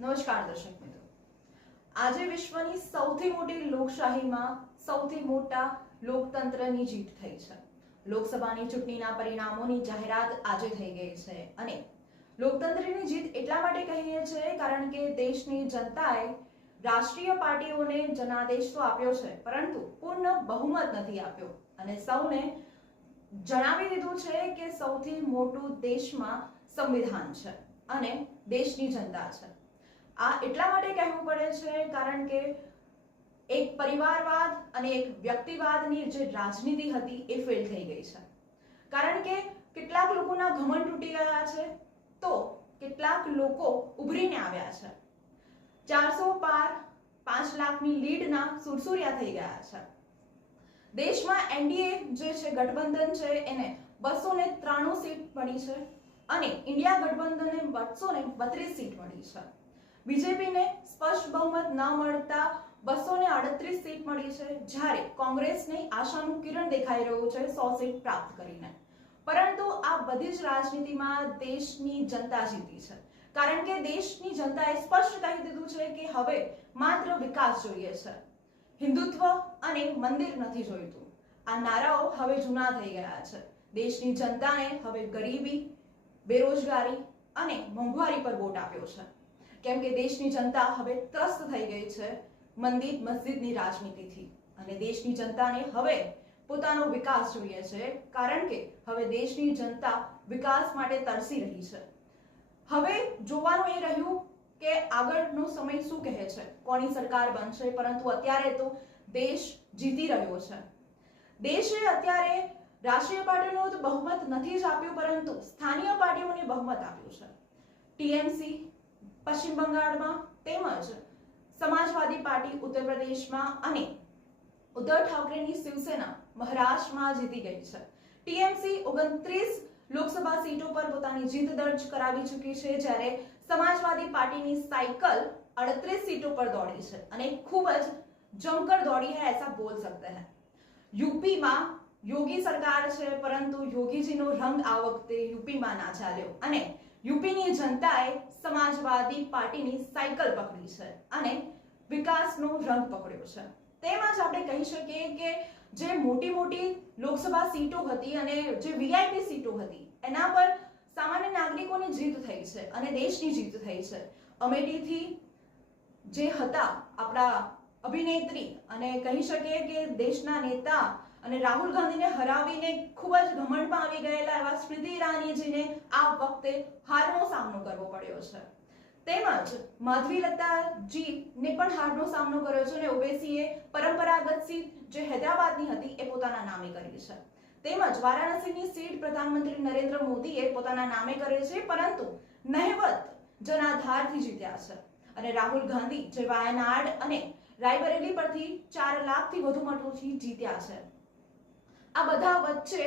નમસ્કાર દર્શક મિત્રો, આજે વિશ્વની સૌથી મોટી લોકશાહીમાં સૌથી મોટા લોકતંત્રની જીત થઈ છે. લોકસભાની ચૂંટણીના પરિણામોની જાહેરાત આજે થઈ ગઈ છે અને લોકતંત્રની જીત એટલા માટે કહીએ છીએ કારણ કે દેશની જનતાએ રાષ્ટ્રીય પાર્ટીઓને જનાદેશ તો આપ્યો છે, પરંતુ પૂર્ણ બહુમત નથી આપ્યો અને સૌને જણાવી દીધું છે કે સૌથી મોટું દેશમાં સંવિધાન છે અને દેશની જનતા છે. આ એટલા માટે કહેવું પડે છે કારણ કે એક પરિવારવાદ અને એક વ્યક્તિવાદની જે રાજનીતિ હતી એ ફેલ થઈ ગઈ છે. કારણ કે કેટલાક લોકોના ઘમંડ તૂટી ગયા છે તો કેટલાક લોકો ઉભરીને આવ્યા છે. 400 પાર 5 લાખની લીડના સુરસુરિયા થઈ ગયા છે. દેશમાં એનડીએ જે છે ગઠબંધન છે એને 293 સીટ મળી છે અને ઇન્ડિયા ગઠબંધનને 232 સીટ મળી છે. બીજેપીને સ્પષ્ટ બહુમત ન મળતા 238 સીટ મળી છે, જ્યારે કોંગ્રેસને આશાનું કિરણ દેખાઈ રહ્યું છે 100 સીટ પ્રાપ્ત કરીને. પરંતુ આ બધી જ રાજનીતિમાં દેશની જનતા જીતી છે કારણ કે દેશની જનતાએ સ્પષ્ટ કહી દીધું છે કે હવે માત્ર વિકાસ જોઈએ છે, હિન્દુત્વ અને મંદિર નથી જોઈતું. આ નારાઓ હવે જૂના થઈ ગયા છે. દેશની જનતાને હવે ગરીબી, બેરોજગારી અને મોંઘવારી પર વોટ આપ્યો છે, કેમ કે દેશની જનતા હવે ત્રસ્ત થઈ ગઈ છે મંદિર મસ્જિદની રાજનીતિથી અને દેશની જનતાને હવે પોતાનો વિકાસ જોઈએ છે કારણ કે હવે દેશની જનતા વિકાસ માટે તરસી રહી છે. હવે જોવાનું એ રહ્યું કે આગળનો સમય શું કહે છે, કોની સરકાર બનશે, પરંતુ અત્યારે તો દેશ જીતી રહ્યો છે. દેશે અત્યારે રાષ્ટ્રીય પાર્ટીઓને તો બહુમત નથી જ આપ્યું, પરંતુ સ્થાનીય પાર્ટીઓને બહુમત આપ્યું છે. ટીએમસી પશ્ચિમ બંગાળમાં તેમજ સમાજવાદી પાર્ટી ઉત્તર પ્રદેશમાં અને ઉદ્ધવ ઠાકરેની શિવસેના મહારાષ્ટ્રમાં જીતી ગઈ છે. ટીએમસી 29 લોકસભા સીટો પર પોતાની જીત દર્જ કરાવી ચૂકી છે, જ્યારે સમાજવાદી પાર્ટીની સાયકલ 38 સીટો પર દોડી છે અને ખૂબ જ જમकर દોડી है ऐसा बोल सकते हैं. યુપીમાં યોગી સરકાર છે, પરંતુ યોગીજીનો રંગ આ વખતે યુપીમાં ના ચાલ્યો અને યુપીની જનતાએ સમાજવાદી પાર્ટીની સાયકલ પકડી છે અને વિકાસનો રંગ પકડ્યો છે. તેમજ આપણે કહી શકીએ કે જે મોટી મોટી લોકસભા સીટો હતી અને જે વીઆઈપી સીટો હતી એના પર સામાન્ય નાગરિકોની જીત થઈ છે અને દેશની જીત થઈ છે. અમેઠીથી જે હતા આપણા અભિનેત્રી અને કહી શકીએ કે દેશના નેતા અને રાહુલ ગાંધીને હરાવીને ખૂબ જ ઘમંડમાં આવી ગયેલા એવા સ્મૃતિ ઈરાનીજીને આ વખતે હારનો સામનો કરવો પડ્યો છે. તેમજ માધવીલતાજીને પણ હારનો સામનો કર્યો છે અને ઓવેસીએ પરંપરાગત સીટ જે હૈદરાબાદની હતી એ પોતાના નામે કરી છે. તેમજ વારાણસીની સીટ પ્રધાનમંત્રી નરેન્દ્ર મોદીએ પોતાના નામે કરી છે, પરંતુ નહિવત જનાધારથી જીત્યા છે અને રાહુલ ગાંધી જે વાયનાડ અને રાયબરેલી પરથી 4 લાખથી વધુ મતોથી જીત્યા છે. આ બધા વચ્ચે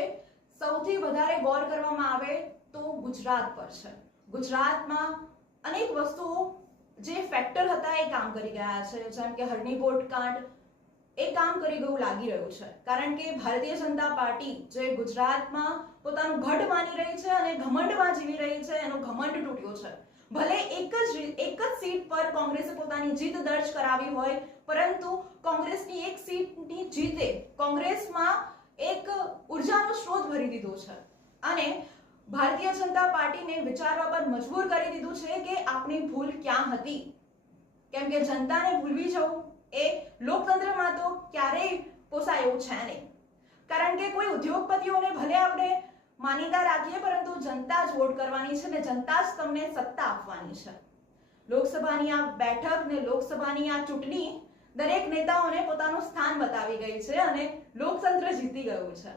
સૌથી વધારે ગૌર કરવામાં આવે તો ગુજરાત પર છે. ગુજરાતમાં અનેક વસ્તુઓ જે ફેક્ટર હતા એ કામ કરી ગયા છે, જેમ કે હરણીકોટ કાંડ એ કામ કરી ગયું લાગી રહ્યું છે કારણ કે ભારતીય જનતા પાર્ટી જે ગુજરાતમાં પોતાનું ગઢ માની રહી છે અને ઘમંડમાં જીવી રહી છે, એનો ઘમંડ તૂટ્યો છે. ભલે એક જ સીટ પર કોંગ્રેસે પોતાની જીત દર્જ કરાવી હોય, પરંતુ કોંગ્રેસની એક સીટની જીતે કોંગ્રેસમાં એક ઉર્જાનો સ્ત્રોત ભરી દીધો છે અને ભારતીય જનતા પાર્ટીને વિચારવા પર મજબૂર કરી દીધું છે કે આપણી ભૂલ ક્યાં હતી. કેમ કે જનતાને ભૂલવી જવું એ લોકતંત્રમાં તો ક્યારેય પોસાય એવું છે નહીં, કારણ કે કોઈ ઉદ્યોગપતિઓને ભલે આપણે માન્યતા રાખીએ, પરંતુ જનતા જ વોટ કરવાની છે અને જનતા જ તમને સત્તા આપવાની છે. લોકસભાની આ બેઠક ને લોકસભાની આ ચૂંટણી દરેક નેતાઓને પોતાનું સ્થાન બતાવી ગઈ છે અને લોકતંત્ર જીતી ગયું છે.